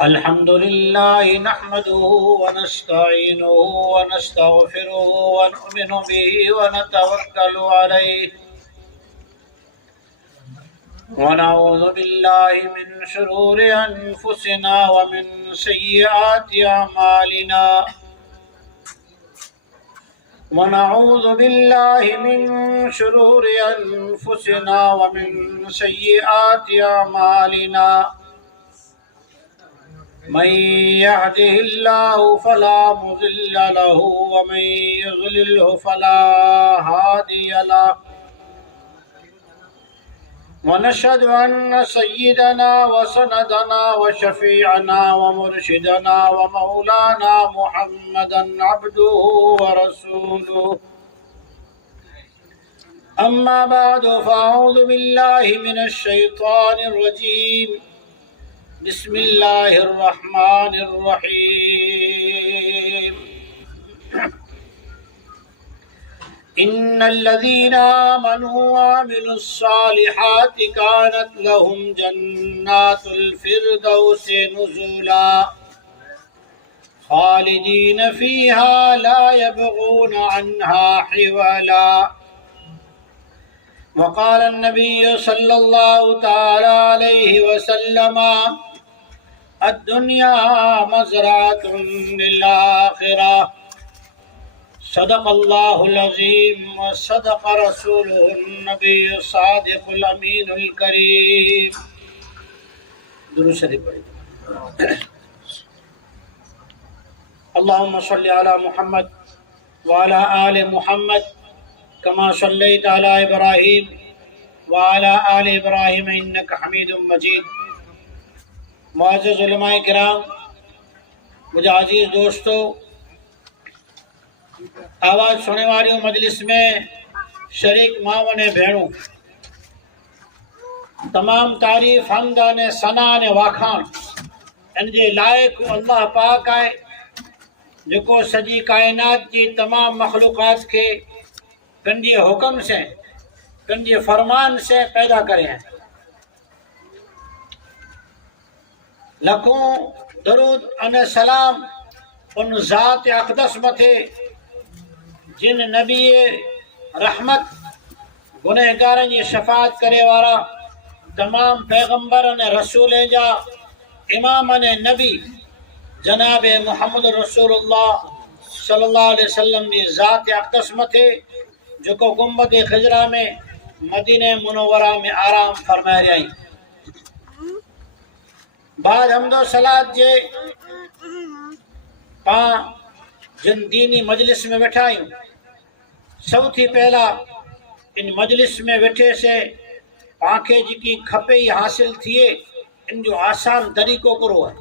الحمد لله نحمده ونستعينه ونستغفره ونؤمن به ونتوكل عليه ونعوذ بالله من شرور أنفسنا ومن سيئات أعمالنا ونعوذ بالله من شرور أنفسنا ومن سيئات أعمالنا من يهده الله فلا مضل له ومن يضلله فلا هادي له ونشهد أن سيدنا وسندنا وشفيعنا ومرشدنا ومولانا محمدا عبده ورسوله أما بعد فأعوذ بالله من الشيطان الرجيم بسم الله الرحمن الرحيم إن الذين آمنوا وعملوا الصالحات كانت لهم جنات الفردوس نزلا خالدين فيها لا يبغون عنها حولا وقال النبي صلى الله تعالى عليه وسلم الدنيا مزرعة للآخرة صدق الله العظيم وصدق رسوله النبي الصادق الأمين الكريم درود شریف پڑھیں اللهم صل على محمد وعلى آل محمد كما صليت على إبراهيم وعلى آل إبراهيم إنك حميد مجيد معزز علماء کرام، مجھے عزیز دوستو، آواز سننے والی مجلس میں شریک ماں نے بھیڑوں، تمام تعریف حمد نے ثنا نے واخان ان جے لائق اللہ پاک ہے جو سجی کائنات کی تمام مخلوقات کے پنجے حکم سے پنجے فرمان سے پیدا کرے ہیں۔ لکھوں درود ان سلام ان ذات اقدس متھے جن نبی رحمت گنہگارن جی شفاعت کرے وارا تمام پیغمبرن رسول جا امام نبی جناب محمد رسول اللہ صلی اللہ علیہ وسلم جی ذات اقدس متھے جو کو گنبد خضرا میں مدینہ منورہ میں آرام فرمائے رہی۔ بعد حمد و صلات جے جن دینی مجلس میں بیٹھائیوں، سب تھی پہلا ان مجلس میں بیٹھے سے آنکھیں جی کی کھپے ہی حاصل تھیے ان جو آسان طریقوں کرو ہے۔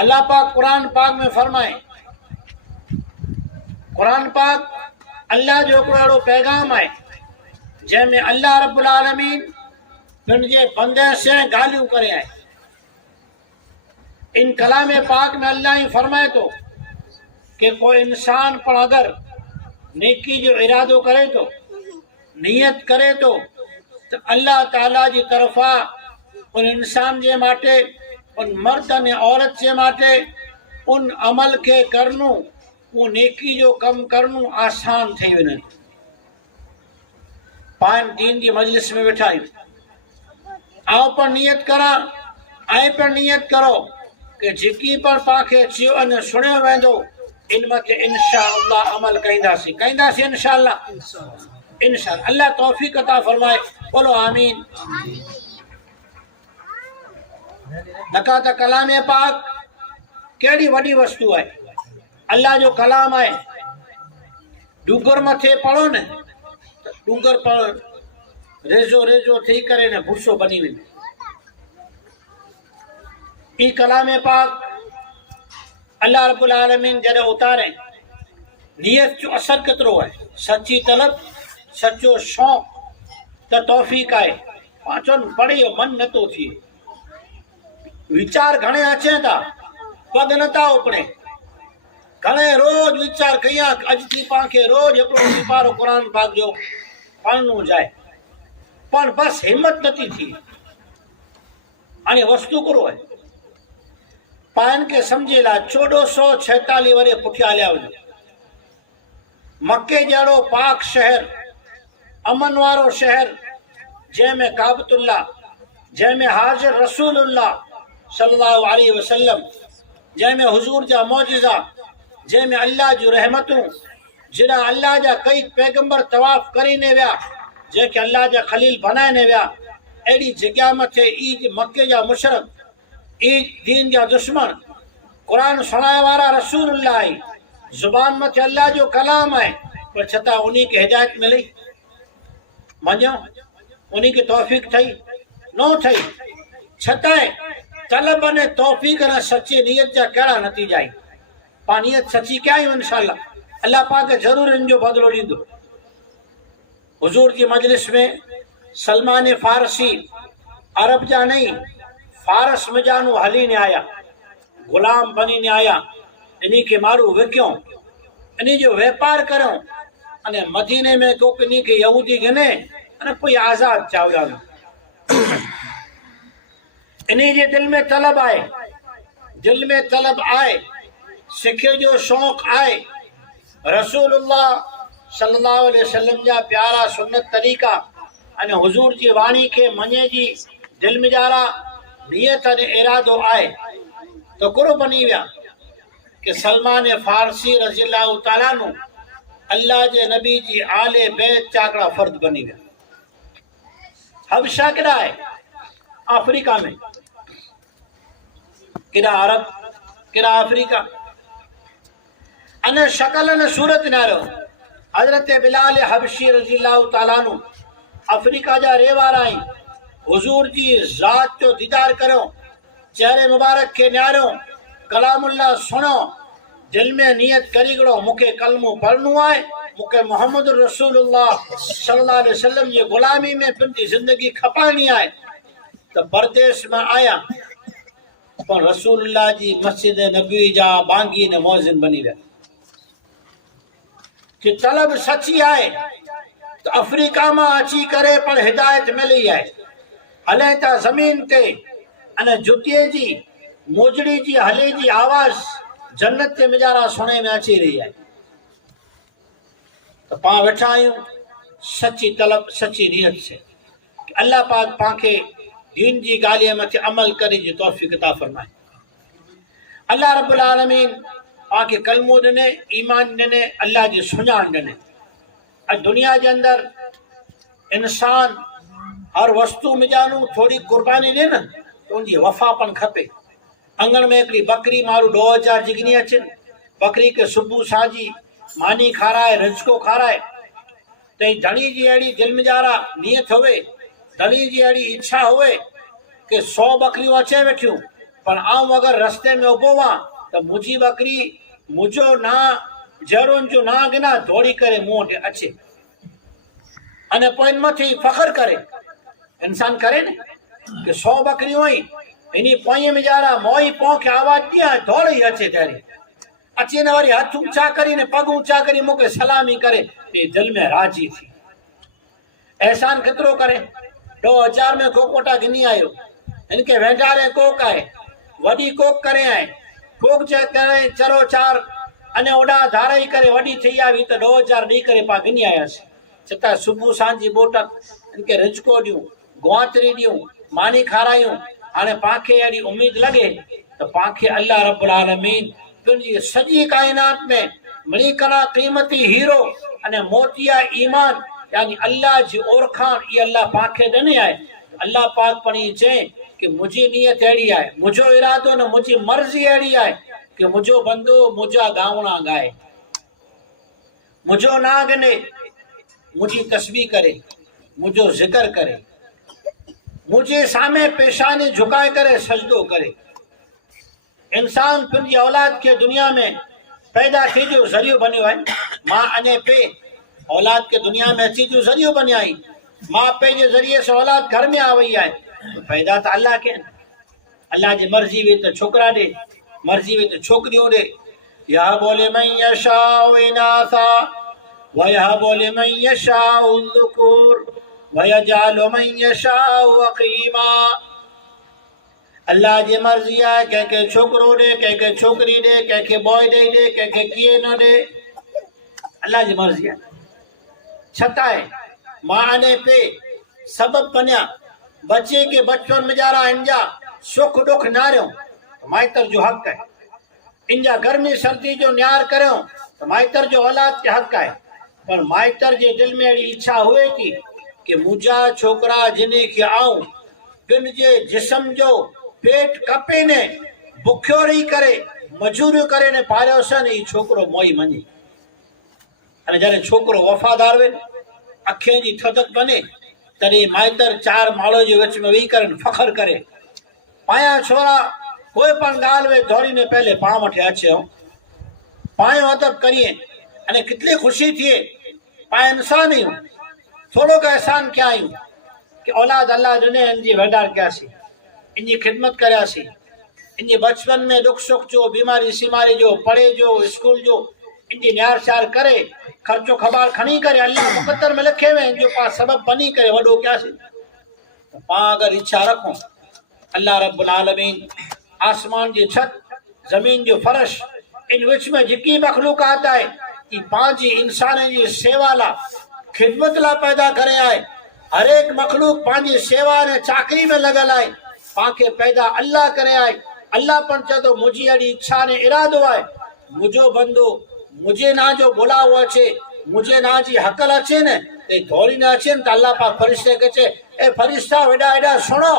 اللہ پاک قرآن پاک میں فرمائے، قرآن پاک اللہ جو کڑو پیغام ہے جن میں اللہ رب العالمین پنجے بندے سے گالیوں کرے آئے۔ ان کلام پاک میں اللہ ہی فرمائے تو کہ کوئی انسان پر اگر نیکی جو ارادو کرے تو نیت کرے تو اللہ تعالیٰ جی طرفا ان انسان جے ماٹے ان مرد نے عورت جے ماٹے ان عمل کے کرنو وہ نیکی جو کم کرنو آسان تھے ونن۔ پائن دین کی مجلس میں بٹھائی آؤ پر نیت کرا، آئے پر نیت کرو کہ جکی پر پاکے چیو ان سنے ویندو ان مت انشاءاللہ عمل کہندہ سی انشاءاللہ انشاءاللہ۔ اللہ توفیق عطا فرمائے، بولو آمین۔ نکاتا کلام پاک کیڑی وڈی وستو ہے، اللہ جو کلام ہے ڈونگر متھے پڑھو نے ڈونگر پر ریزو ریزو تھی کرے نے بھوسو بنی وی۔ ای کلام پاک اللہ رب العالمین جڑے اتارے نیت جو اثر کترو ہے، سچی طلب سچو شوق تو توفیق ہے پانچن پڑھی من نتو تھی وچار گھنے اچھے تا پگ نتا اپنے گھنے روز وچار کیا اج تھی پانکھے روز اپنے پارو قرآن پاک جو پڑھنو جائے پر بس ہمت نتی تھی અને વસ્તુ કરો હોય પાન કે સમજેલા 1446 વરે પુઠિયા હલ્યા મક્કે जहिड़ो पाक शहर अमन वारो शहर जंहिंमें काबतुल्ला जंहिंमें हाज़िर रसूलुल्लाह सल्लल्लाहु अलैहि वसल्लम जंहिंमें हुजूर जा मौजिज़ा जंहिंमें अल्लाह जूं रहमतूं जिन अल्लाह जा कई पैगंबर तवाफ़ करीने विया जंहिंखे अल्लाह जा खलील बनाइने विया अहिड़ी जॻह मथे ईद मके जा मुशरक ईद दीन जा दुश्मन क़ुरान सुणाइण वारा रसूलुल्लाह आई जुबान मथे अल्लाह जो कलाम है पर छता उन्हीं के हिदायत मिली मञो उन्हीं के तौफीक थई न थई छताए तलब ने तौफीक ने सच्ची नियत जा कड़ा नतीजा आई पा नियत सच्ची क्या आयूं इंशाअल्लाह अल्लाह पाक जरूर इन जो बदलो दींदो हुजूर की मजलिस में सलमान फारसी अरब जा नहीं फारस में जानू हली ने आया गुलाम बनी ने आया इन्हीं के मारू विक्यों इन्हीं जो व्यापार करो अने मदीने में को इन्हीं के यहूदी गने अने कोई आजाद चावला इन्हीं जे दिल में तलब आए सिखे जो शौक आए रसूलुल्लाह सल्लल्लाहु अलैहि वसल्लम जा प्यारा सुन्नत तरीका अने हुजूर जी वाणी के मने जी दिल में जारा नियत अने इरादो आए तो कुरो बनी विया कि सलमान फारसी रज़ी अल्लाह ताला नु अल्लाह जे नबी जी आले बैत चाकड़ा फर्द बनी विया हबशा केड़ा है अफ्रीका में केड़ा अरब केड़ा अफ्रीका अने शक्ल ने सूरत नारो हजरत बिलाल हबशी रज़ी अल्लाह ताला नु अफ्रीका जा रेवारा आई हुजूर जी जात जो दीदार करो चेहरे मुबारक के न्यारो कलामुल्लाह सुनो दिल में नियत करीगड़ो मुके कलमो पढ़नो है मुके मोहम्मद रसूलुल्लाह सल्लल्लाहु अलैहि वसल्लम जी गुलामी में पंहिंजी जिंदगी खपानी है तो परदेश में आया पर रसूलुल्लाह जी मस्जिद नबी जा बांगी ने मौजिन बनी रहे कि तलब सच्ची है तो अफ्रीका में अची करे पर हिदायत मिली है हले ता जमीन ते अने जुतीअ जी मोजड़ी जी हले जी आवाज जन्नत के मिजारा सुने में अची रही है तो पा वेठा आयूं सच्ची तलब सच्ची नियत से अल्लाह पाक पाके दीन जी गालियां मथे अमल करे जी तौफीक अता फरमाए अल्लाह रब्बुल आलमीन पाके कलमो दने ईमान दने अल्लाह जी सुञाण दने आज दुनिया के अंदर इंसान हर वस्तु में जानू थोड़ी कुर्बानी दे न तो उनकी वफापन खपे अंगन में एक बकरी मारू 2000 जिगनी अचन बकरी के सुबह साजी मानी खाराए रिझको खाराए तई धनी जी अड़ी दिल में जारा नियत होवे धनी जी अड़ी इच्छा होवे कि 100 बकरियों अचे वेठियूं पर आऊं अगर रस्ते में उभो हुआ तो मुझी बकरी मुझो ना जरुन जो ना गिना दौड़ी करे मुंह ते अचे अने पोइ मथे फखर करे इंसान करे न कि 100 बकरियों ही इन्हीं पोई में जारा मोई पौ के आवाज दिया दौड़ी अचे तेरी अचे न वरी हथ ऊंचा करी ने पग ऊंचा करी मुके सलामी करे ये दिल में राजी थी एहसान कितरो करे 2000 में कोकोटा गिनी आयो इनके वेंडारे कोक आए वडी कोक करे आए कोक जे करे चरो चार अने ओडा धाराई करे वडी थई आवी तो 2000 दी करे पा गिनी आयासी छता सुबह सांजी बोटक इनके रिझको दियो गोआतरी दियो मानी खारायूं हाने पाखे अड़ी उम्मीद लगे तो पाखे अल्लाह रब्बुल आलमीन तुझी सजी कायनात में मणी कला कीमती हीरो अने मोतिया ईमान यानी अल्लाह जी ओरखान ये अल्लाह पाखे दने आए अल्लाह पाक पणी चे कि मुझी नियत एड़ी है मुझो इरादो न मुझी मर्जी एड़ी है कि मुझो बंदो मुझा गावना गाए मुझो ना गने मुझी तस्बीह करे मुझो जिक्र करे मुझे सामे पेशानी झुकाए करे सजदो करे इंसान पंहिंजी औलाद के दुनिया में पैदा थी जो ज़रियो बनियो है मां अने पे औलाद के दुनिया में अची जो ज़रियो बनिया आई मां पे जे ज़रिए से औलाद घर में आ वई है तो पैदा तो अल्लाह के अल्लाह जी मर्जी वे तो छोकरा दे मर्जी वे तो छोकरियों दे या बोले मैं यशाउ इनासा व या बोले मैं यशाउ ज़ुकुर वयजालु मन यशाउ अक़ीमा अल्लाह जी मर्ज़ी आहे, कंहिंखे छोकिरो ॾे, कंहिंखे छोकिरी ॾे, कंहिंखे बॉय ॾेई ॾे, कंहिंखे कीअं न ॾे, अल्लाह जी मर्ज़ी आहे। छताए मां अने पे सबब बनिया बच्चे के बचपन में जारा इनजा सुख दुख नारियो तो माइतर जो हक़ है। इनजा गर्मी सर्दी जो न्यार करो तो माइतर जो औलाद के हक़ है। पर माइतर जे दिल में अड़ी इच्छा हुए थी कि मुझा छोकरा जिन्हें के आऊं बिन जे जिस्म जो पेट कपे ने बुखियो रही करे मजूरियूं करे ने पारियो सन ई छोकरो मोई मञे। अने जॾहिं छोकरो वफ़ादार वे अखियुनि जी थधक बने तॾहिं माइतर चार माण्हू जे विच में वेही करे फ़ख्र करे पाया छोरा कोई पण ॻाल्हि में दौड़ी ने पहले पाण वटि अचे पायो अदब करिए अने कितनी खुशी थिए पाए इंसान आहियूं थोरो का एहसान कया आहियूं कि औलाद अल्लाह ॾिने इनजी वॾार कयासीं इनजी ख़िदमत करियासीं इनजे बचपन में दुख सुख जो बीमारी सीमारी जो पढ़े जो स्कूल जो इनजी न्यार चार करे ख़र्चो ख़बार खणी करे अल्लाह मुक़द्दर में लिखे हुए जो पाण सबब बनी करे वॾो कयासीं। पाण अगरि इच्छा रखूं अल्लाह रब्बुल आलमीन आसमान जी छत ज़मीन जो फर्श इन विच में जेकी मखलूकात आहे ई पंहिंजी इंसान जी सेवा लाइ ख़िदमत लाइ पैदा करे आहे। हर एक मखलूक पंहिंजी सेवा ने चाकरी में लॻल आहे पांखे पैदा अल्लाह करे आहे। अल्लाह पण चए थो मुंहिंजी अहिड़ी इच्छा ने इरादो आहे मुंहिंजो बंदो मुझे ना जो बुलाओ अचे मुझे ना जी हकल अचे न ते दौड़ी न अचे त अल्लाह पाक फरिश्ते खे चए ए फरिश्ता एॾा एॾा सुणो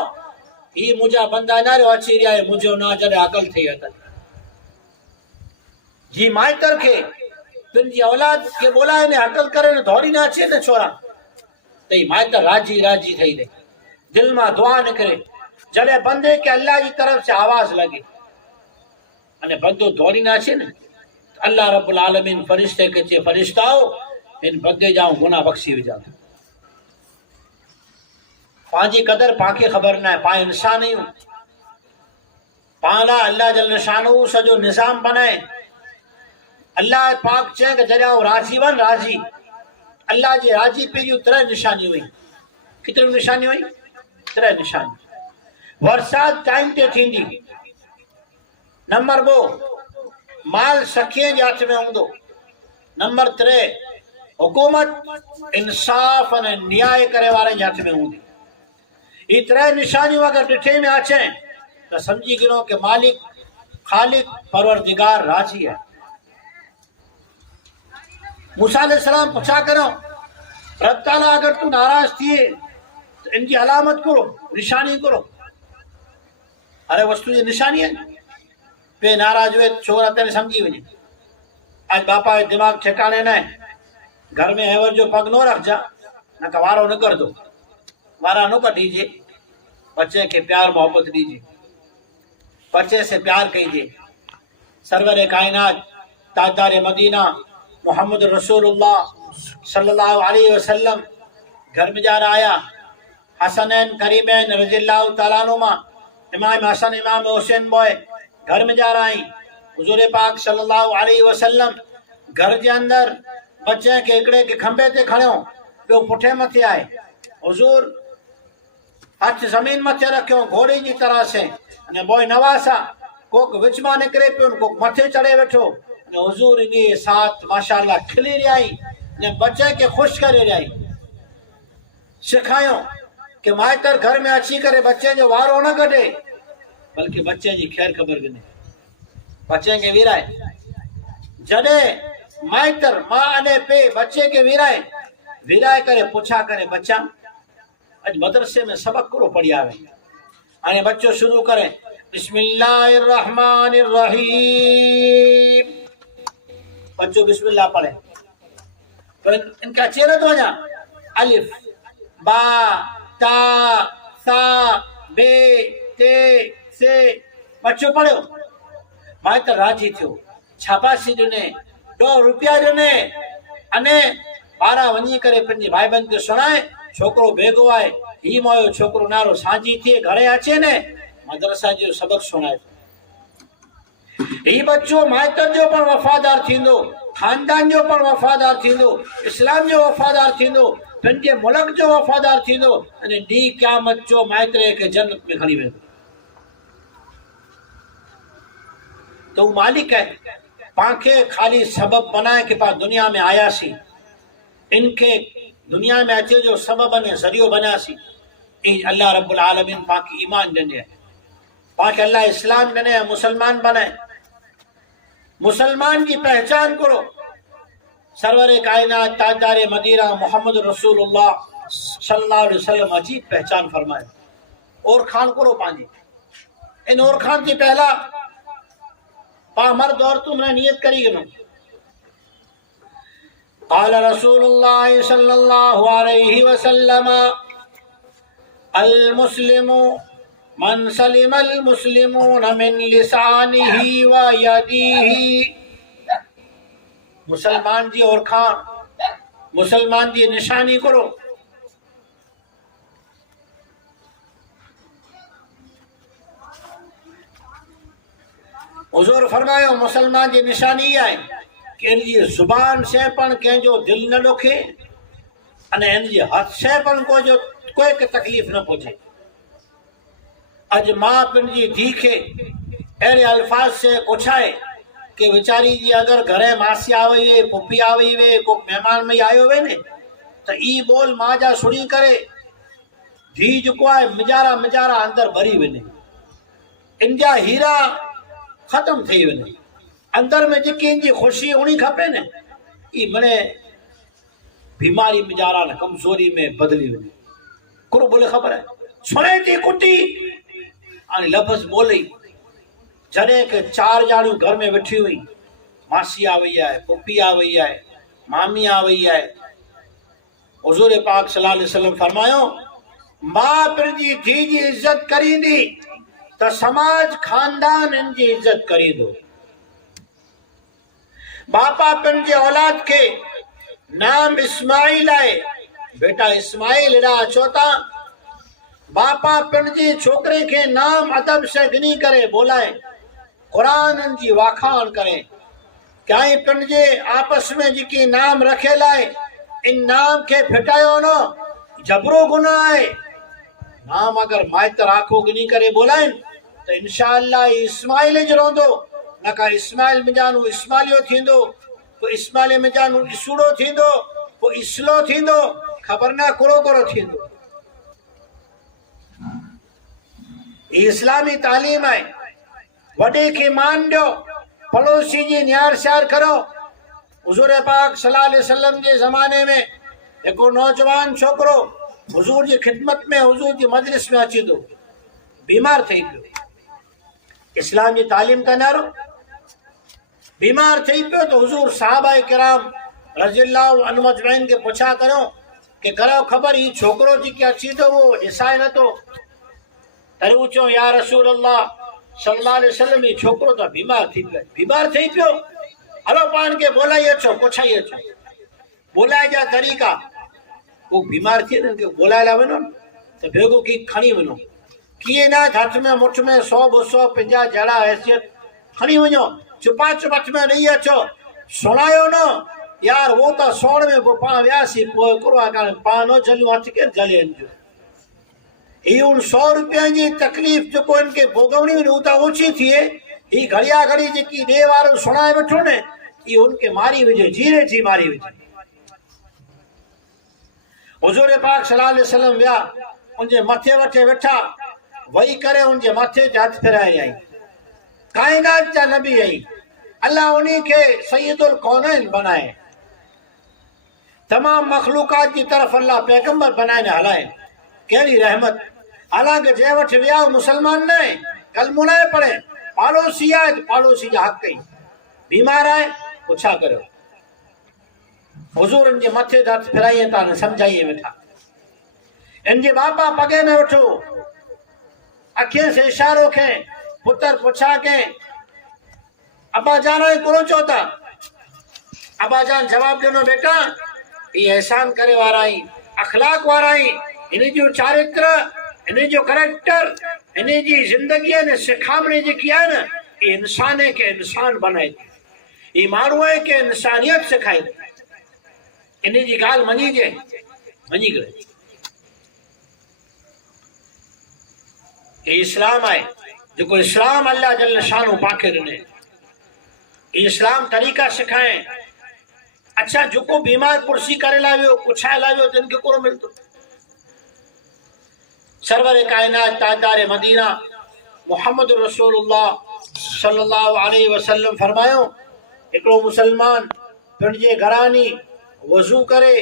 ही मुंहिंजा बंदा न अची रहिया आहे मुंहिंजो ना जॾहिं हकल थी अथनि जी माइतर खे तुंहिंजी औलाद खे ॿोलाए ने हकल करे न दौड़ी न अचे न छोरा त ही माइतर राजी राजी ठही रहे दिल मां दुआ निकिरे जॾहिं बंदे खे अल्लाह जी तरफ़ से आवाज़ लॻे अने बंदो दौड़ी न अचे न अल्लाह रब्बुल आलमीन फरिश्ते के चे फरिश्ताओ इन बंदे जाऊं गुनाह बख्शी विझा पांजी कदर पाके खबर न है पा इंसान ही पाला अल्लाह जल निशानो सजो निजाम बनाए अल्लाह पाक चे के जरा राजी वन राजी अल्लाह जी राजी पे जो तरह निशानी हुई कितनी निशानी हुई तरह निशानी बरसात टाइम ते थींदी नंबर 2 माल सखिए जे हथ में हूंदो नंबर 3 हुकूमत इंसाफ अने न्याय करे वारे जे हथ में हूंदी ये तरह निशानियों अगर ॾिठे में अचे तो समझी गिनो कि मालिक खालिक परवरदिगार राजी है। मूसा अलैहिस्सलाम पूछा करो रब ताला अगर तू नाराज थिए तो इनकी अलामत करो निशानी करो अरे वस्तु ये निशानी है पे नाराज हुए छोरा तेरे समझी वजे आज बापा के दिमाग ठिकाने न घर में हेवर जो पग नो रख जा न कवारो न कर दो वारा नो कटीजिए बच्चे के प्यार मोहब्बत दीजिए बच्चे से प्यार कीजिए सरवर कायनात ताजदार मदीना मोहम्मद रसूलुल्लाह सल्लल्लाहु अलैहि वसल्लम घर में जा रहा आया हसनैन करीमैन रज़ियल्लाहु तआला अनुमा इमाम हसन इमाम हुसैन बॉय घर में जा रहा है हुजूर पाक सल्लल्लाहु अलैहि वसल्लम घर के अंदर बच्चे के एकड़े के खंबे ते खड़ो तो पुठे मथे आए हुजूर हाथ जमीन मथे रखो घोड़े की तरह से अने बॉय नवासा कोक विच मा निकरे पे उनको मथे चढ़े बैठो अने हुजूर इने साथ माशाअल्लाह खिली रही ने बच्चे के खुश करे रही सिखायो कि माइतर घर में अची करे बच्चे जो वारो न कटे बल्कि बच्चे की खैर खबर गिने बच्चे के वीराए जडे माइतर मां अने पे बच्चे के वीराए करे पूछा करे बच्चा आज मदरसे में सबक करो पढ़ी आवे अने बच्चों शुरू करे बिस्मिल्लाहिर्रहमानिर्रहीम बच्चों बिस्मिल्लाह पढ़े तो इनका चेहरा तो जा अलिफ बा ता सा बे ते से बच्चों पढ़ो माइतर राजी थियो छापासी ॾिने 2 रुपया ॾिने अने ॿारहं वञी करे पंहिंजे भाई बहन खे सुणाए छोकिरो भेगो आहे ही मोयो छोकिरो नारो साझी थिए घरे अचे ने मदरसा जो सबक सुणाए ही बच्चो माइतर जो पण वफ़ादार थींदो खानदान जो पण वफ़ादार थींदो इस्लाम जो वफ़ादार थींदो पंहिंजे मुल्क जो वफ़ादार थींदो अने ॾींहुं क़यामत जो माइतरे खे जन्नत में खणी वेंदो تو مالک ہے پانکھے خالی سبب بنائے کہ پا دنیا میں آیا سی ان کے دنیا میں اچے جو سبب نے ذریعہ بنا سی اللہ رب العالمین پاک ایمان دنے پاک اللہ اسلام دنے مسلمان بنائے مسلمان کی پہچان کرو سرور کائنات تاجدار مدینہ محمد رسول اللہ صلی اللہ علیہ وسلم عجیب پہچان فرمائے اور خان کرو پانجی ان اور خان کی پہلا پا مرد اور تم نے نیت کری گنو قال رسول اللہ صلی اللہ علیہ وسلم المسلم من سلم المسلمون من لسانه ويده مسلمان جی اور خان مسلمان جی نشانی کرو حضور فرمایا مسلمان جی نشانی ہے کہ ان جی زبان سے پن کہیں جو دل نہ لکھے انہیں ان جی ہاتھ سے پن کو جو کوئی تکلیف نہ پہنچے اج ماں پن جی دیکھے اہلے الفاظ سے پوچھائے کہ بیچاری جی اگر گھرے ماسی آوئی وے پپی آوئی وے کو مہمان میں آئے ہوئے نے تو ای بول ماں جا سڑی کرے دھی جکو ہے مجارا مجارا اندر بری ونے ان جا ہیرا ختم تھی ونے اندر میں جکی ان جی خوشی ہونی کھپے نے ای منے بیماری مجارا نہ کمزوری میں بدلی ونے کرو بولے خبر ہے سنے تھی کٹی آنی لفظ بولی جنے کہ چار جانو گھر میں بیٹھی ہوئی ماسی آوئی ہے پپی آوئی ہے مامی آوئی ہے حضور پاک صلی اللہ علیہ وسلم فرمایو ماں پر جی دھی جی عزت کری دی تو سماج خاندان ان جی عزت کری دو باپا پن جی اولاد کے نام اسماعیل آئے بیٹا اسماعیل اڑا چوتا باپا پن جی چھوکرے کے نام ادب سے گنی کرے بولائے قرآن ان جی واخان کرے کہیں پن جی آپس میں جی کی نام رکھے لائے ان نام کے پھٹایو نو جبرو گناہ ہے نام اگر مائتر آنکھوں گنی کرے بولائیں تو انشاءاللہ اسماعیل جرون دو نکا اسماعیل مجانو اسماعیلیو تھیندو تو اسماعیل مجانو اسوڑو تھیندو تو اسلو تھیندو خبر نہ کرو کرو تھیندو اسلامی تعلیم ہے وڈے کی مان دو پڑوسی جی نیار شیار کرو حضور پاک صلی اللہ علیہ وسلم کے زمانے میں ایک نوجوان چھوکرو حضور جی خدمت میں حضور جی مجلس میں اچھی دو بیمار تھی پیو اسلامی تعلیم کا نارو بیمار تھی پیو تو حضور صحابہ کرام رضی اللہ عنہ مجمعین کے پوچھا کرو کہ کرو خبر ہی چھوکرو جی کی اچھی دو وہ عیسائی نہ تو تروچو یا رسول اللہ صلی اللہ علیہ وسلم یہ چھوکرو تو بیمار تھی پیو ہلو پان کے بولائیے چھو پوچھائیے چھو بولائے جا طریقہ وہ بیمار تھی ان کے بولائے لا ونو تو بھیگو کی کھنی ونو کیے نہ ہاتھ میں مٹھ میں 100-250 جڑا حیثیت کھنی ونو چپا چپٹ میں نہیں اچو سنایو نو یار وہ تو سوڑ میں وہ پاں ویاسی پوئے کرو آکار پانو جلیو ہاتھ کے جلے انجو یہ ان 100 روپیہ جی تکلیف جو کو ان کے بوگونی میں ہوتا اوچی تھی ہے یہ گھڑیا گھڑی جی کی دے وارو سنائے بیٹھو نے یہ ان کے ماری وجہ جیرے جی ماری وجہ حضور پاک صلی اللہ علیہ وسلم ویا ان جے متھے وٹھے بیٹھا وہی کرے ان جے متھے ہاتھ پھرائے آئی کائنات جا نبی آئی اللہ انہی کے سید القونین بنائے تمام مخلوقات کی طرف اللہ پیغمبر بنائے نہ ہلائے کیری رحمت حالانکہ جے وٹھ ویا مسلمان نہیں کلمہ نہ پڑھے پڑوسی آئے تو پڑوسی جا حق کئی بیمار آئے پوچھا کرو حضور ان جے متھے ہاتھ پھرائیے تا نہ سمجھائیے بیٹھا ان جے باپا پگے نہ اٹھو اکھیں سے اشاروں کے پتر پوچھا کے ابا جان آئے کرو چوتا ابا جان جواب دینا بیٹا یہ احسان کرے وارائی اخلاق وارائی انہیں جو چارتر انہیں جو کریکٹر انہیں جی زندگی نے سکھامنے جی کیا نا یہ انسان ہے کہ انسان بنائے یہ مانو ہے کہ انسانیت سکھائے انہیں جی گال منی جے منی گئے یہ اسلام آئے جو کو اسلام اللہ جل شانو پاکر نے اسلام طریقہ سکھائیں. اچھا جکو بیمار پرسی کرے لاویو کچھائے لاویو تن کے کو ملتو. سرور کائنات تاجدار مدینہ محمد رسول اللہ صلی اللہ علیہ وسلم فرمایو ایکڑو مسلمان پنجے گھرانی وضو کرے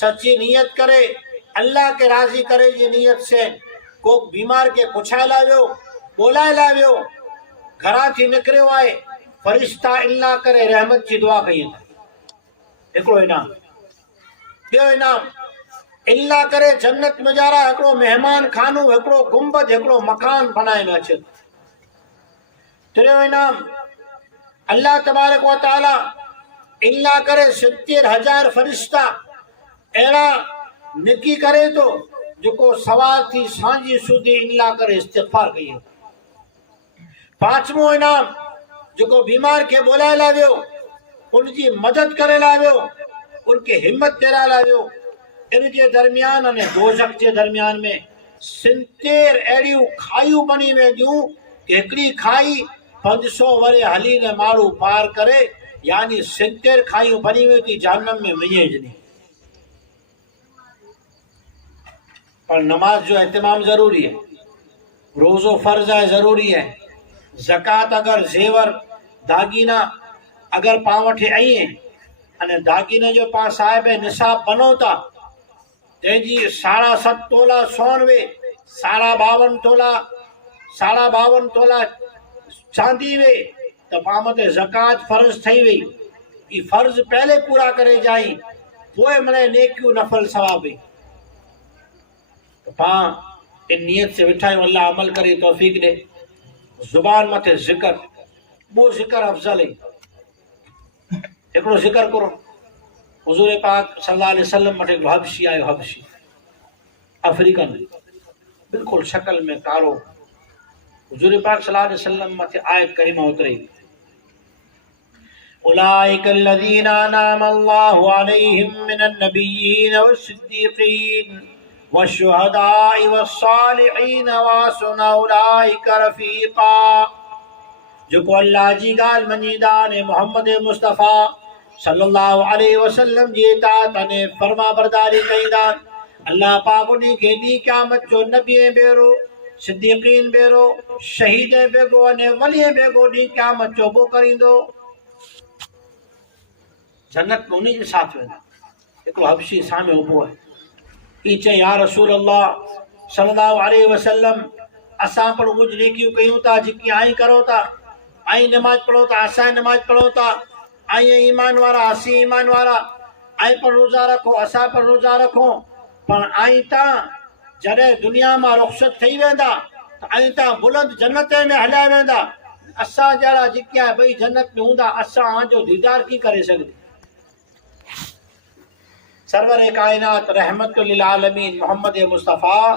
سچی نیت کرے اللہ کے راضی کرے جی نیت سے کو بیمار کے کچھائے لاویو بولائے لاویو گھرا تھی نکریو آئے فرشتہ اللہ کرے رحمت کی دعا کہیں ایکڑو انعام. ॿियो इनाम اللہ کرے جنت میں جا رہا ایکڑو مہمان خانو ایکڑو گنبد ایکڑو مکان بنائے میں اچھے. تیرو انعام اللہ تبارک و تعالی اللہ کرے 70,000 فرشتہ ایڑا نکی کرے تو جو کو سوال تھی سانجی سودی اللہ کرے استغفار کہیے. پانچمو انعام جو کو بیمار کے بولائے لاویو ان کی مدد کرے لاویو ان کے ہمت تیرا لاویو. ان کے درمیان اور دوزخ کے درمیان میں 70 ایڑیوں کھائیوں بنی ویندیوں کہ ہکڑی کھائی 500 ورے ہلی نے ماڑو پار کرے یعنی 70 کھائیوں بنی ہوئی تھی جہنم میں وجنی. پر نماز جو اہتمام ضروری ہے روزو فرض ہے ضروری ہے. زکات اگر زیور داگینا اگر پاوٹھے آئی ہیں અને દાગીને જો પા સાહેબે નિસાબ બનાવતા તેજી 7.5 તોલા સોન વે 52 તોલા ચાંદી વે તો પામતે ઝકાત ફરજ થઈ ગઈ. ઈ ફરજ પહેલે પૂરા કરે જાય પોએ મને નેકિયું નફલ સવાબ પા એ નિયત से વિઠાયો અલ્લાહ અમલ કરી તૌફીક દે. जुबान मथे जिक्र वो जिक्र अफजल है. एकड़ो जिक्र करो हुजूर पाक सल्लल्लाहु अलैहि वसल्लम मटे हबशी आयो हबशी अफ्रीकन बिल्कुल शक्ल में कालो. हुजूर पाक सल्लल्लाहु अलैहि वसल्लम मथे आयत करीमा उतरी उलाइक الذين انعم الله عليهم من النبيين والصديقين والشهداء والصالحين وحسن اولئك رفيقا. جو کو اللہ جی گال منیدان محمد مصطفیٰ صلی اللہ علیہ وسلم جی اطاعت نے فرما برداری کیدان اللہ پاک نے کے دی قیامت جو نبی بیرو صدیقین بیرو شہید بیگو نے ولی بیگو دی قیامت جو بو کریندو جنت میں انہی کے ساتھ وینا. ایک حبشی سامنے ابو ہے پیچھے یا رسول اللہ صلی اللہ علیہ وسلم اساں پر مجھ نیکیوں کیوں تا جکی آئی کرو تا آئی نماز پڑھو تا اساں نماز پڑھو تا آئی ایمان وارا اسی ایمان وارا آئی پر روزہ رکھو اساں پر روزہ رکھو پر آئی تا جڑے دنیا میں رخصت تھی ویندا آئی تا بلند جنت میں ہلائے ویندا اساں جڑا جکیا بھئی جنت میں ہوندا اساں جو دیدار کی کرے سکدے. سرور کائنات رحمت للعالمین محمد مصطفیٰ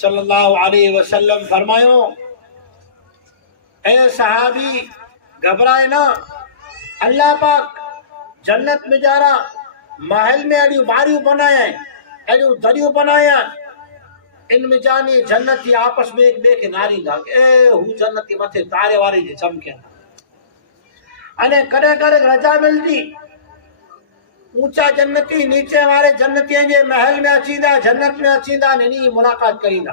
صلی اللہ علیہ وسلم فرمایو اے صحابی گھبرائے نہ اللہ پاک جنت میں جا رہا محل میں ایڈیو باریو بنایا ہے ایڈیو دریو بنایا ان میں جانی جنتی آپس میں ایک بے کے ناری دا اے ہو جنتی متھے تارے واری جے چمکے انے کرے کرے رجا ملتی اونچا جنتی نیچے ہمارے جنتیاں جے محل میں اچیندہ جنت میں اچیندہ ننی ملاقات کریندہ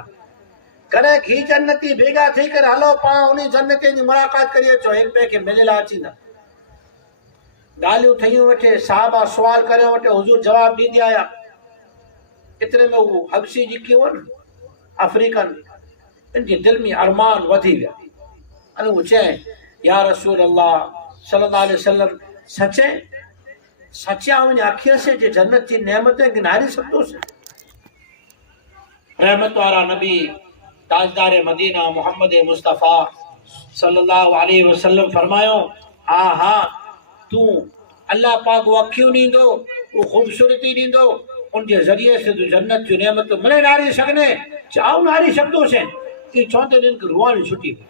کرے کھی جنتی بھیگا تھی کر ہلو پاں انہی جنتیاں جی ملاقات کریے چو ایک پہ کے ملے اچیندہ گالیوں ٹھئیوں وٹھے صحابہ سوال کرے وٹھے حضور جواب دی دیا آیا. اتنے میں وہ حبشی جی کی ون افریقن ان کے دل میں ارمان ودھی گیا انہوں وہ چاہیں یا رسول اللہ صلی اللہ علیہ وسلم سچے سچا انہیں آخر سے جو جنت کی نعمتیں گناری سکتوں سے. رحمت والا نبی تاجدار مدینہ محمد مصطفیٰ صلی اللہ علیہ وسلم فرمایو ہاں تو اللہ پاک وہ اکھیوں نہیں دو وہ خوبصورتی نہیں دو ان کے ذریعے سے تو جنت کی نعمت ملے ناری سکنے چاہو ناری سکتوں سے کہ چوتھے دن کی روحانی چھٹی ہوئی.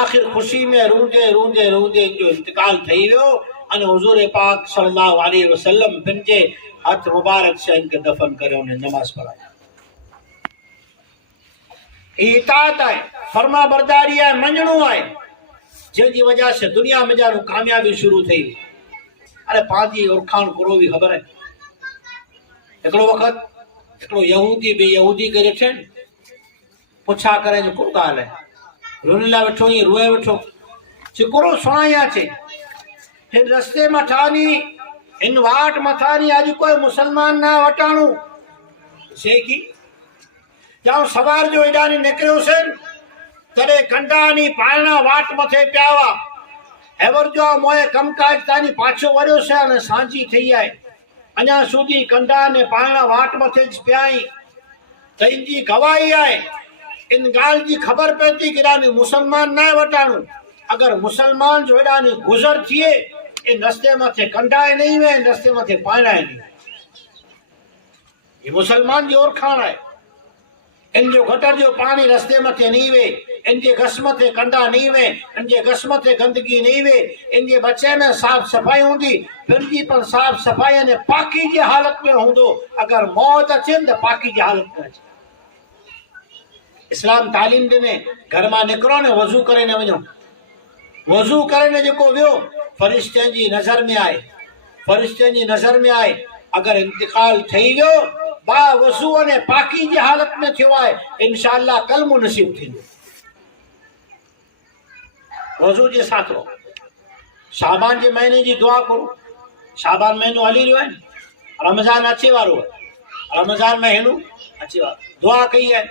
آخر خوشی میں روندے روندے روندے جو انتقال تھی ہو ان حضور پاک صلی اللہ علیہ وسلم پنجے ہاتھ مبارک سے ان کے دفن کرے انہیں نماز پڑھایا. اطاعت ہے فرما برداری ہے منجنو ہے جن کی وجہ سے دنیا میں جانو کامیابی شروع تھی. ارے پانچی اورکھان کرو بھی خبر ہے. ایکڑو وقت ایکڑو یہودی بے یہودی کے ڈٹھن پچھا کریں جو کو گال ہے رونے لا وٹھو یہ روئے وٹھو چکرو سنایا چھے ہن رستے مٹھانی ہن واٹ مٹھانی آج کوئی مسلمان نہ وٹانو سے کی جاؤں سوار جو ایڈانی نکریو سن ترے کنڈانی پالنا واٹ متھے پیاوا ایور جو موئے کم کاج تانی پاچھو وریو سے آنے سانچی تھی آئے انیا سودی کنڈانے پالنا واٹ متھے پیائی تو ان جی گواہی آئے ان گال جی خبر پیتی کہ رانی مسلمان نہ وٹانو اگر مسلمان جو ایڈانی گزر تھیے ان رستے متھے کنڈائے نہیں ہوئے ان رستے متھے پالنا نہیں یہ مسلمان جی اور کھانا ہے ان جو گھٹر جو پانی رستے متھے نہیں ہوئے ان کے گسمت کنڈا نہیں ہوئے ان کے گسمت گندگی نہیں ہوئے ان کے بچے میں صاف صفائی ہوں دی پھر جی پر صاف صفائی نے پاکی جی حالت میں ہوں دو اگر موت اچھن تو پاکی جی حالت میں اچھن. اسلام تعلیم دینے گھر ماں نکرو نے وضو کرے نے وجو وضو کرے نے جو کو ویو فرشتیں جی نظر میں آئے فرشتیں جی نظر میں آئے اگر انتقال تھی گو با وضو نے پاکی جی حالت میں تھیو آئے انشاءاللہ کلمو نصیب تھی وضو جی ساتھ رو شعبان جی مہینے جی دعا کرو شعبان مہینو ہلی رہو ہے رمضان اچھی وارو ہے رمضان مہینو اچھی وار دعا کہی ہے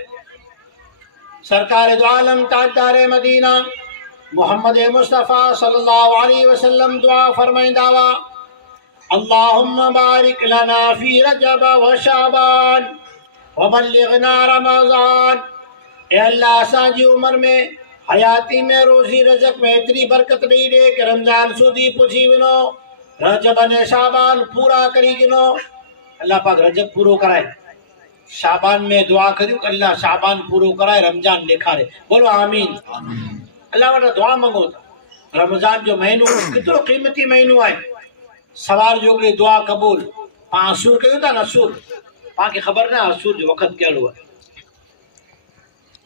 سرکار دو عالم تاجدار مدینہ محمد مصطفیٰ صلی اللہ علیہ وسلم دعا فرمائیں دعویٰ اللہم بارک لنا فی رجب و شعبان وبلغنا رمضان. اے اللہ سانجی عمر میں حیاتی میں روزی رزق میں اتنی برکت نہیں دے کہ رمضان سودی پوچھی ونو رجب نے شعبان پورا کری گنو. اللہ پاک رجب پورو کرائے شعبان میں دعا کریو کہ اللہ شعبان پورو کرائے رمضان دکھارے بولو آمین. اللہ وٹا دعا منگو تا رمضان جو مہینو کتنو قیمتی مہینو آئے سوار جو کہ دعا قبول پاں سور کہیو تا نا سور پاں کی خبر نہ سور جو وقت کیا ہوا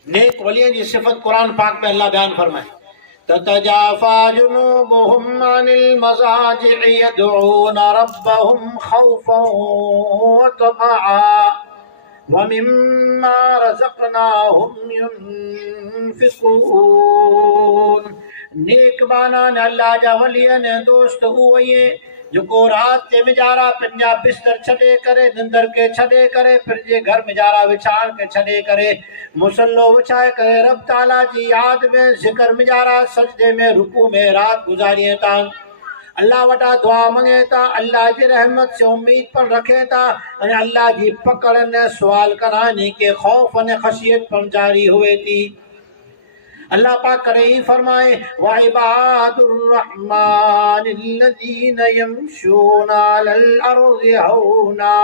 نیک ولیان جی صفت قرآن پاک میں اللہ بیان فرمائے تتجافا جنوبهم عن المضاجع يدعون ربهم خوفا وطمعا ومما رزقناهم ينفقون. نیک بانان اللہ جا ولیان دوست ہوئے جو کو رات کے مجارہ پنجا بستر چھڑے کرے نندر کے چھڑے کرے پھر جے گھر مجارہ وچھار کے چھڑے کرے مسلو وچھائے کرے رب تعالیٰ جی یاد میں ذکر مجارہ سجدے میں رکوع میں رات گزاریے تا اللہ وٹا دعا منگے تا اللہ جی رحمت سے امید پر رکھے تا اللہ جی پکڑنے سوال کرانے کے خوف نے خشیت پر جاری ہوئے تھی. اللہ پاک کرے ہی فرمائے وَعِبَادُ الرَّحْمَنِ الَّذِينَ يَمْشُونَ عَلَى الْأَرْضِ هَوْنًا.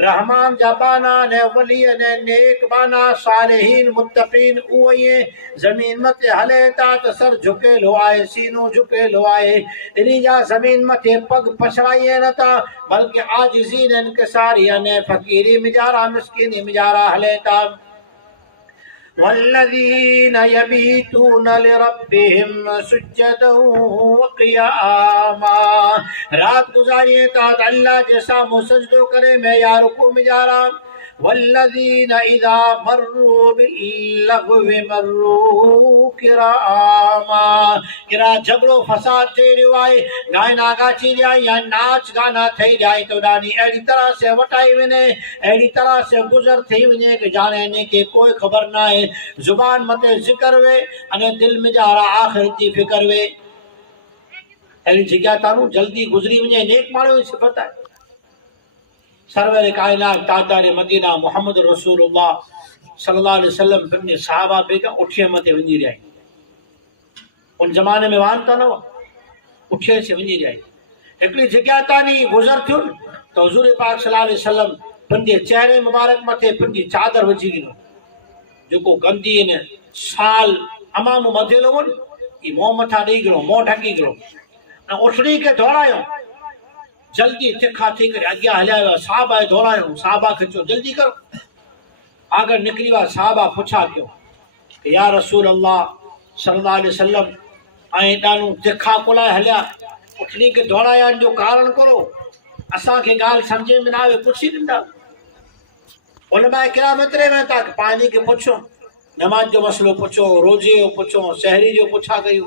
رحمان جا بانا نے ولی نے نیک بانا صالحین متقین اوئے زمین مت ہلے تا سر جھکے لو آئے سینوں جھکے لو آئے انہی جا زمین مت پگ پچھوائیے نہ تا بلکہ عاجزین انکساری نے فقیری مجارہ مسکینی مجارہ ہلے تا. والذین یبیتون لربهم سجدا وقیاما. رات گزاریے تا اللہ جیسا مسجدو کرے میں یا رکوع میں جا رہا. والذین اذا مروا باللغو مروا کراما. کرا جھگڑو فساد تھے روائے گائے ناگا چی جائے یا ناچ گانا تھے جائے تو دانی ایڈی طرح سے وٹائی ونے ایڈی طرح سے گزر تھی ونے کہ جانے نے کہ کوئی خبر نہ ہے زبان متے ذکر وے انے دل میں جا رہا آخرت کی فکر وے ایڈی جگہ تانو جلدی گزری ونے نیک ماڑو صفت ہے. سرور کائنات تاجدار مدینہ محمد رسول اللہ صلی اللہ علیہ وسلم پھر صحابہ بیگا اٹھے متے ونجی رہی ان زمانے میں وانتا نہ اٹھے سے ونجی رہی ایکلی جگہ تانی گزر تھیوں تو حضور پاک صلی اللہ علیہ وسلم پندے چہرے مبارک متے پندی چادر وجی گنو جو کو گندی نے سال امام مدھے لوگن یہ مو مٹھا دے گرو مو ڈھکی گرو اٹھڑی کے دھوڑایوں جلدی تکھا تھی کر اگیا ہلیا صحابہ دھوڑایوں صحابہ کھچو جلدی کرو اگر نکلی وا صحابہ پوچھا کیوں کہ یا رسول اللہ صلی اللہ علیہ وسلم ऐं ॾाढो तिखा कुलाए हलिया उथणी खे दौड़ाया जो कारण करो असांखे ॻाल्हि सम्झ में न आवे पुछी ॾींदा उलमा किराम एतिरे में था पाणी खे पुछो नमाज जो मसइलो पुछो रोज़े जो पुछो सहरी जो पुछा कयूं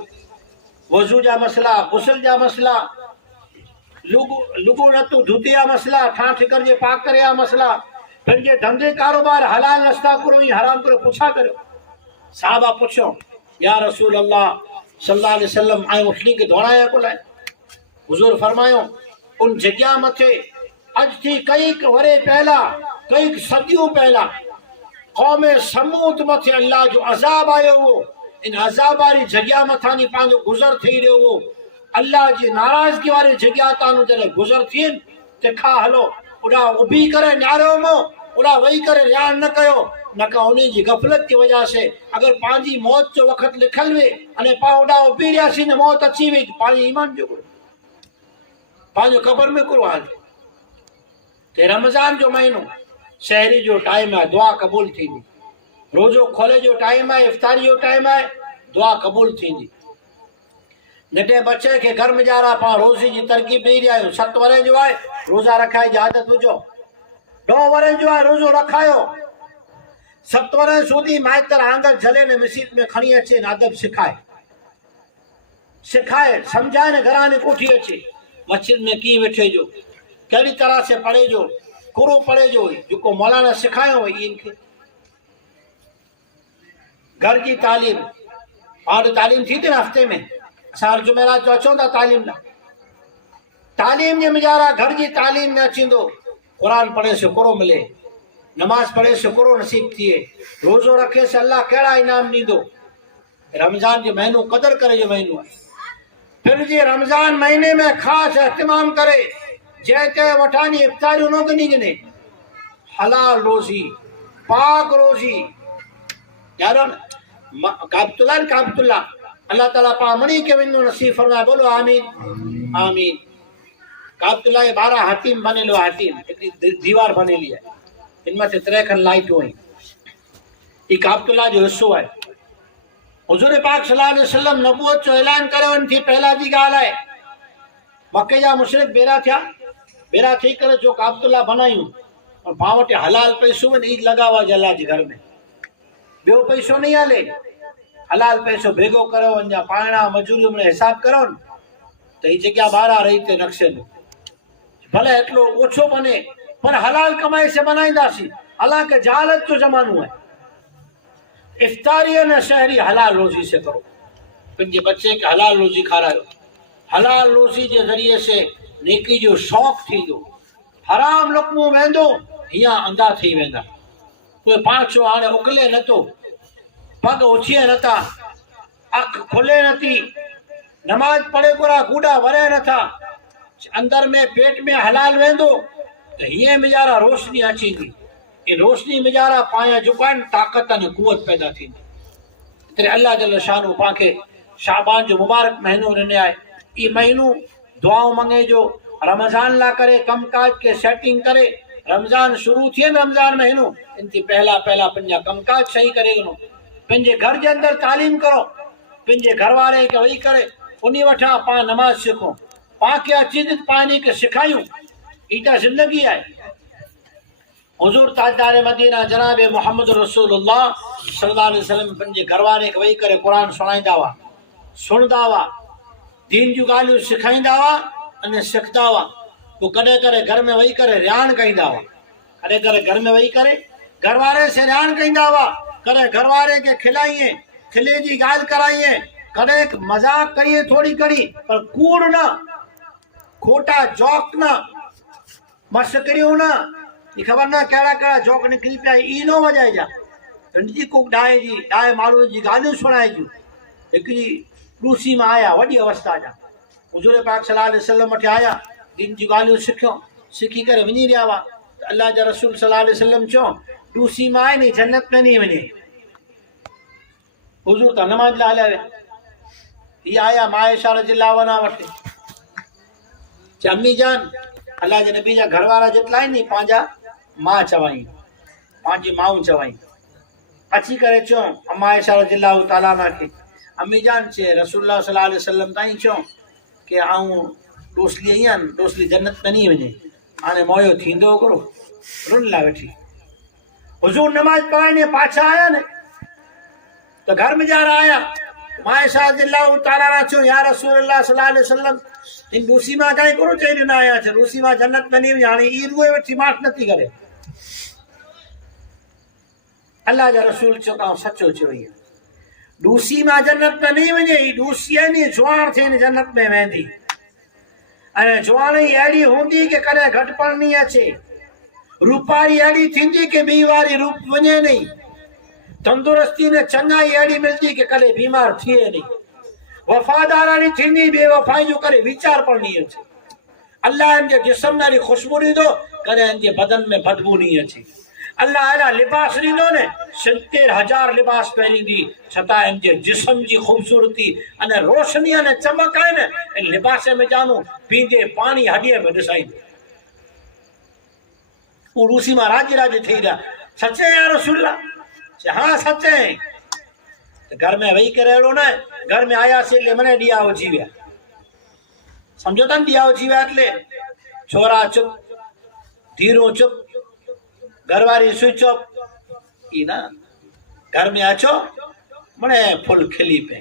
वज़ू जा मसइला गुसल जा मसइला लुगू नतू धुती जा मसइला ठाठ करजे पाक करे जा मसइला पंहिंजे धंधे कारोबार हलाल रस्ता करो या हराम करो पुछा करो साहबा पुछो या रसूल अल्लाह सल्लल्लाहु अलैहि वसल्लम ऐं उथणी खे दौड़ाया को लाइ हुज़ूर फरमायो उन जॻह मथे अॼु थी कई वरे पहला कई सदियों पहला क़ौम समूद मथे अल्लाह जो अज़ाब आयो हो इन अज़ाब वारी जॻह मथां नी पंहिंजो गुज़र थी रहियो हो अल्लाह जी नाराज़गी वारी जॻह तां जॾहिं गुज़र थियनि तंहिंखां हलो उॾा उभी करे निहारियो मो उॾा वेही करे रियान न कयो न का उन जी गफ़लत की वजह से अगर पंहिंजी मौत जो वक़्तु लिखल वे अने पाण उॾा उभी रहियासीं न मौत अची वई पंहिंजे ईमान जो पंहिंजो क़बर में कुरो हाल ते रमज़ान जो महीनो शहरी जो टाइम है दुआ कबूल थींदी रोज़ो खोले जो टाइम है इफ्तारी जो टाइम है दुआ कबूल थींदी नंढे बच्चे के घर में जा रहा पाण रोज़ी जी तरकीब ॾेई रहिया आहियूं 7 वरे जो आहे रोज़ा रखाए जी आदत हुजो 9 वरे जो आहे रोज़ो रखायो 7 वरे सूदी माइतर आंगन जले ने मस्जिद में खणी अचे अदब सिखाए समझाए न घराने कोठी अचे मस्जिद में की वेठे जो कहिड़ी तरह से पढ़े जो कुरो पढ़े जो जेको मौलाना सिखायो हुई इनखे घर की तालीम और तालीम थी थी हफ्ते में असां जुमेरात जो अचूं था तालीम लाइ तालीम जे मिजारा घर जी तालीम में अचींदो कुरान पढ़े से कुरो मिले नमाज पढ़े से कुरो नसीब थिए रोज़ो रखे से अल्लाह कहिड़ा इनाम ॾींदो रमज़ान जो महीनो कदर करे जो महीनो आहे फिर जे रमज़ान महीने में ख़ासि एहतमाम करे जंहिं ते वठानी इफ्तारियूं न कनी गिने हलाल रोज़ी पाक रोज़ी यारो काबतुल्ला अल्लाह ताला पामणी के विनो नसीब फरमाए बोलो आमीन आमीन काबतुल्ला ये 12 हातिम बनेलो हातिम एक दीवार बनेली है इनमें से 3 खन लाइट हुई ये काबतुल्ला जो हिस्सो है हुजूर पाक सल्लल्लाहु अलैहि वसल्लम नबूवत जो ऐलान कयो इन थी पहला जी ॻाल्हि आहे मके जा मुशरिक बेरा थी करे जो काबतुल्ला बनायूं और पाण वटि हलाल पैसो में ईद लगावा जला जे घर में ॿियो पैसो नहीं हले हलाल पैसो भेगो करो वञा पाणा मजूरी में हिसाब करो तो ये जगह 12 रही ते नक्शे में भले एटलो ओछो बने पर हलाल कमाई से बनाईंदासीं हालांकि जहालत जो ज़मानो है इफ्तारी न शहरी हलाल रोज़ी से करो पंहिंजे बच्चे के हलाल रोज़ी खारायो हलाल रोज़ी के ज़रिए से नेकी जो शौक़ थींदो हराम लुक़मो वेंदो हियां अंधा थी वेंदा कोई पांचो हाणे उकले नथो पग उथिए नथा अख खुले नथी नमाज पढ़े कोरा कूड़ा वरे नथा अंदर में पेट में हलाल वेंदो तो हीअं मिजारा रोशनी अचींदी इन रोशनी मिजारा पाया जुकान ताक़त ने कुवत पैदा थींदी तेरे अल्लाह जल शानो पांखे शाबान जो मुबारक महीनो ॾिने आहे ई महीनो दुआऊं मंगे जो रमज़ान ला करे कमकाज के सेटिंग करे रमज़ान शुरू थिए रमज़ान महीनो इनकी पहला पंहिंजा कमकाज सही करे पंहिंजे घर जे अंदर तालीम करो पंहिंजे घर वारे के वही करे उन्हीं वठा पाण नमाज सीखो पाण के अचीद पानी के सिखायूं इता जिंदगी है हुजूर ताजदार मदीना जनाब मोहम्मद रसूलुल्लाह सल्लल्लाहु अलैहि वसल्लम पंहिंजे घर वारे के वही करे कुरान सुणाईंदा हुआ सुनदा हुआ दीन जूं ॻाल्हियूं सिखाईंदा हुआ अने सिखदा हुआ पोइ कॾहिं करे घर में वही करे रियान कईंदा हुआ कॾहिं करे घर में वही करे घर वारे से रियान कईंदा हुआ कॾहिं घर वारे के खिलाइए खिले जी ॻाल्हि कराइए कॾहिं मजाक करिए थोड़ी कड़ी पर कूड़ न खोटा जोक न मस्करियूं न ये खबर न कहिड़ा कहिड़ा जोक निकिरी पिया ई न वॼाइजा जी को डाए माण्हू जी ॻाल्हियूं सुणाइजूं हिकिड़ी रूसी में आया वॾी अवस्था जा हुजूर पाक सल्लल्लाहु अलैहि वसल्लम वटि आया दिन जी ॻाल्हियूं सिखियो सिखी करे वञी रहिया हुआ त अल्लाह जा रसूल सल्लल्लाहु अलैहि वसल्लम चयो रूसी में आहे नी जन्नत में नहीं वञे हुजूर त नमाज लाइ हलिया विया ये आया माएशा रज़ियल्लाहु अन्हा वटि चई अम्मी जान अल्लाह जे नबी जा घर वारा जेतिरा आहिनि नी पंहिंजा मां चवाई पंहिंजी माऊं चवाई अची करे चयो अम्मा आयशा रज़ियल्लाहु ताला अन्हा खे अम्मी जान चे रसूलुल्लाह सल्लल्लाहु अलैहि वसल्लम ताईं चो कि आऊं डोसली आई आहियां, डोसली जन्नत में नहीं वञे, हाणे मोयो थींदो करो, रुन ला वेठी। हुजूर नमाज पढ़ाइने पाछा आया ने तो घर में जा रहा आया, मायशा रज़ियल्लाहु ताला अन्हा चो या रसूलुल्लाह सल्लल्लाहु अलैहि वसल्लम इन रूसी मां काई करो चई ॾिना आया छे, रूसी मां जन्नत में नहीं वञे, हाणे ई रुए वेठी माठ नथी करे। अल्लाह जा रसूल चो का सचो चयो ई डूसी मां जन्नत में नहीं वञे, ई डूसी आनी जुआन थियनि जन्नत में वेंदी। अने जुआन ई अहिड़ी हूंदी कि कॾहिं घटपण नहीं अचे, रूपारी अहिड़ी थींदी कि ॿी वारी रूप वञे नहीं, तंदुरुस्ती ने चङाई अहिड़ी मिलदी कि कॾहिं बीमार थिए नहीं, वफ़ादारी थींदी बेवफ़ाई जो करे वीचार पण नहीं अचे। अल्लाह इन जे जिस्म में खुशबू ॾींदो, कॾहिं इन जे बदन में बदबू नहीं अचे। अल्लाह अहिड़ा लिबास ॾींदो न 70,000 लिबास पहिरींदी, छता इन जे जिस्म जी ख़ूबसूरती अने रोशनी अने चमक आहे न, इन लिबास में जानू पींदे पानी हॾीअ में ॾिसाईंदो। वो रूसी मां राजी राजी थी रहा, सच्चे या रसूलल्लाह? हाँ सच्चे। तो घर में वही करे अहिड़ो न, घर में आया से मने ॾिया उजी विया, समझो था ॾिया उजी विया એટલે छोरा चुप, धीरो चुप, घरवारी स्विच ऑफ ई ना, घर में अचो मने फुल खिली पे,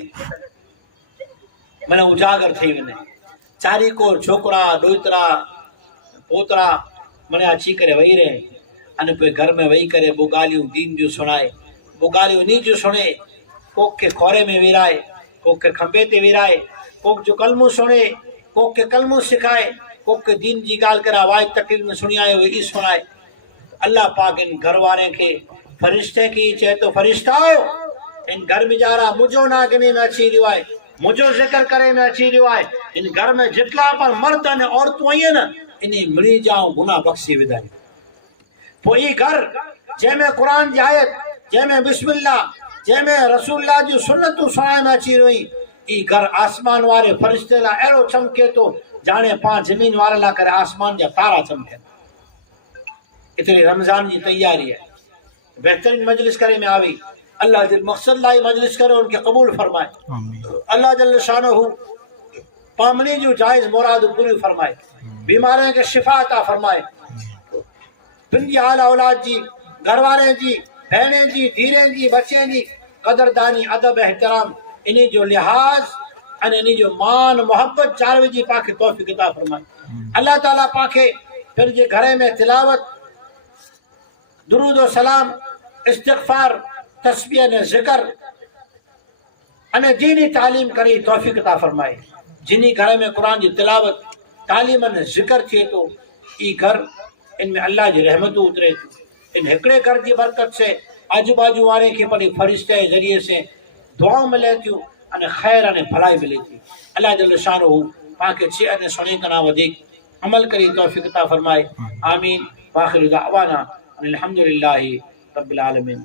मने उजागर थी वने, चारी को छोकरा डोतरा पोतरा मने अची करे वही रहे, अने पे घर में वही करे वो गालियों दीन जो सुनाए, वो गालियों नी जो सुने, कोक के खोरे में विराए, कोक के खंबे ते विराए, कोक जो कलमो सुने, कोक के कलमो सिखाए, कोक के दीन जी गाल कर आवाज तकलीफ में सुनी आए वही सुनाए। अल्लाह पाक इन घर वाले के फरिश्ते की चाहे तो फरिश्ताओ इन घर में जा रहा मुझो नागने में अच्छी रिवाय, मुझो जिक्र करे में अच्छी रिवाय, इन घर में जितला पर मर्द ने औरतों आई है ना, इन्हें मिली जाओ गुनाह बख्शी विदाई। तो ये घर जैमें कुरान की आयत, जैमें बिस्मिल्लाह, जैमें रसूलुल्लाह जी सुन्नतू सुनाए में अची रही, ई घर आसमान वाले फरिश्ते ला एड़ो चमके तो जाने पांच जमीन वाले ला करे आसमान जा तारा चमके। इतनी रमजान की तैयारी है, बेहतरीन मजलिस करे में आवी, अल्लाह जिल मकसद लाई मजलिस करे उनके कबूल फरमाए, अल्लाह जल्ल शानहू पामनी जो जायज मुराद पूरी फरमाए, बीमारियों के शिफा अता फरमाए, पिंजी आला औलाद जी, घरवाले जी, बहनें जी, धीरे जी, बच्चे जी कदरदानी अदब एहतराम इन्हीं जो लिहाज अने इन्हीं जो मान मोहब्बत चारवे जी पाके तौफीक अता फरमाए। अल्लाह ताला पाके फिर जे घरे में तिलावत दुरूद व सलाम इस्तिग़फ़ार तस्बीह ने जिक्र अने दीनी तालीम करी तौफीक अता फरमाए। जिन्हीं घरे में कुरान की तिलावत तालीम ने जिक्र थिए तो ई घर इनमें अल्लाह जी रहमत उतरे थी। इन हिकड़े घर की बरकत से आजू बाजू वाले के पड़ी फरिश्ते के जरिए से दुआओं मिले थियूं अने खैर अने भलाई मिले थी। अल्लाह जल्ल शानहू पाके छे अने सुणे कना वधीक अमल करी तौफीक अता फरमाए। आमीन। वाखिर दावाना अनिल हम्दुलिल्लाहि रब्बिल आलमीन।